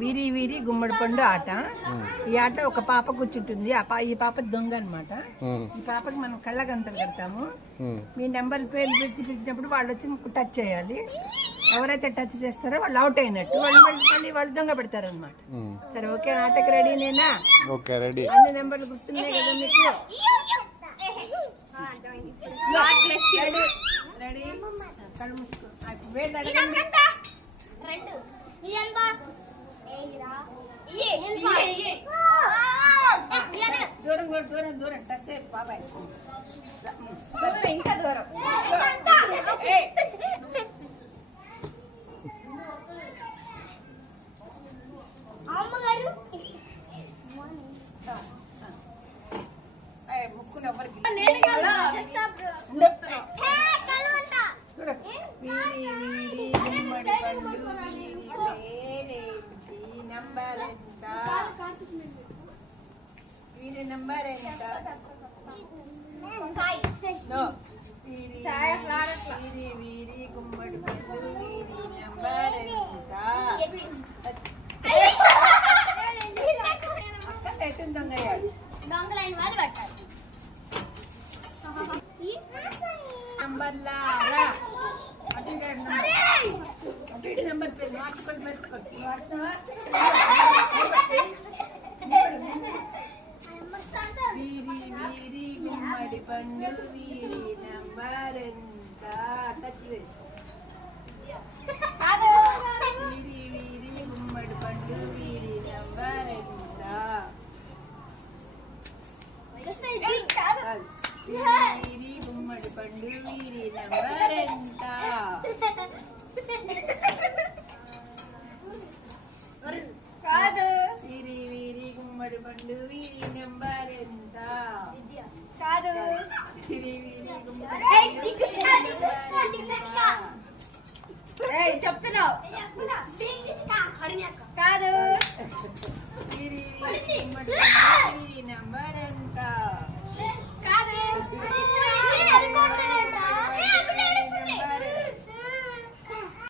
వీరి వీరి గుమ్మడి పండు ఆట. ఈ ఆట ఒక పాప కూర్చుంటుంది. ఈ పాప దొంగ అనమాట. ఈ పాపకి మనం కళ్ళగంతలు కడతాము. మీ నెంబర్ పేరు పిలిచినప్పుడు వాళ్ళు వచ్చి టచ్ చేయాలి. ఎవరైతే టచ్ చేస్తారో వాళ్ళు అవుట్ అయినట్టు. వాళ్ళు దొంగ పెడతారు అనమాట. సరే, ఓకే, ఆటకి రెడీ నేనా? Okay, ready. అన్ని నెంబర్లు గుర్తున్నాయి కదా మీకు? రెడీ. కళ్ళు మూసుకో. వేళ్ళు అడగండి. దూరం దూరం దూరం టచ్ చేయదు బాబాయ్. ఇంకా దూరం. ముక్కులు ఎవరికి వీడి గుమ్మడి పండు వీరి నెంబర్ ఎంత? వీరి గుమ్మడి పండు వీరి నెంబర్ ఎంత? అక్క ఎట్టుందయ్యాడు నంబర్లారా. అటు నెంబర్ పేరు మార్చుకొని మెరుచుకోండి. వీరి వీరి గుమ్మడి పండు వీరి నెంబర్ ఎంత? వీరి వీరి గుమ్మడి పండు వీరి నెంబర్ ఎంత? వీరి గుమ్మడి పండు వీరి నెంబర్ ఎంత? కాదు. వీరి వీరి గుమ్మడి పండు వీరి నెంబర్ ఎంత? కాదు. వీరి వీరి గుమ్మడి చెప్తున్నావు. కాదు. వీరి వీరి గుమ్మడి పండు వీరి నెంబర్